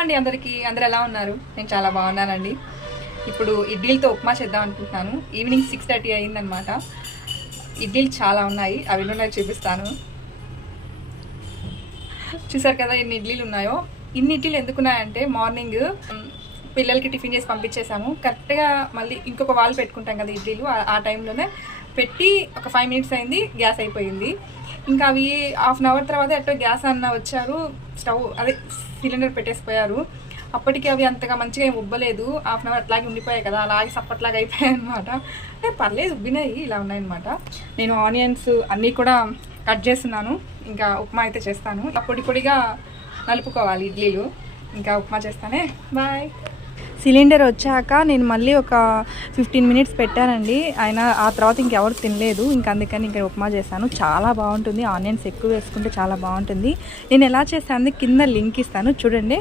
అండి అందరూ ఎలా ఉన్నారు? నేను చాలా బాగున్నానండి. ఇప్పుడు ఇడ్లీలతో ఉప్మా చేద్దాం అనుకుంటున్నాను. ఈవినింగ్ 6:30 అయిందనమాట. ఇడ్లీలు చాలా ఉన్నాయి, అవి ఉన్నాయి చూపిస్తాను. చూసారు కదా ఎన్ని ఇడ్లీలు ఉన్నాయో. ఇన్ని ఇడ్లీలు ఎందుకున్నాయంటే మార్నింగ్ పిల్లలకి టిఫిన్ చేసి పంపించేసాము. కరెక్ట్గా మళ్ళీ ఇంకొక వాళ్ళు పెట్టుకుంటాం కదా ఇడ్లీలు, ఆ టైంలోనే పెట్టి ఒక 5 minutes అయింది, గ్యాస్ అయిపోయింది. ఇంకా అవి హాఫ్ అన్ అవర్ తర్వాత ఎట్టో గ్యాస్ అన్న వచ్చారు, స్టవ్ అదే సిలిండర్ పెట్టేసిపోయారు. అప్పటికి అవి అంతగా మంచిగా ఏమి ఉబ్బలేదు, హాఫ్ అన్ అవర్ అట్లాగే ఉండిపోయాయి కదా, అలాగే సప్పట్లాగా అయిపోయాయి అనమాట. అంటే పర్లేదు, ఉబ్బినాయి, ఇలా ఉన్నాయన్నమాట. నేను ఆనియన్స్ అన్నీ కూడా కట్ చేస్తున్నాను. ఇంకా ఉప్మా అయితే చేస్తాను. పొడి పొడిగా నలుపుకోవాలి ఇడ్లీలు. ఇంకా ఉప్మా చేస్తానే. బాయ్. సిలిండర్ వచ్చాక నేను మళ్ళీ ఒక 15 minutes పెట్టానండి. అయినా ఆ తర్వాత ఇంకెవరు తినలేదు. ఇంకా అందుకని ఇంకా ఉప్మా చేశాను. చాలా బాగుంటుంది, ఆనియన్స్ ఎక్కువ వేసుకుంటే చాలా బాగుంటుంది. నేను ఎలా చేస్తాను కింద లింక్ ఇస్తాను చూడండి.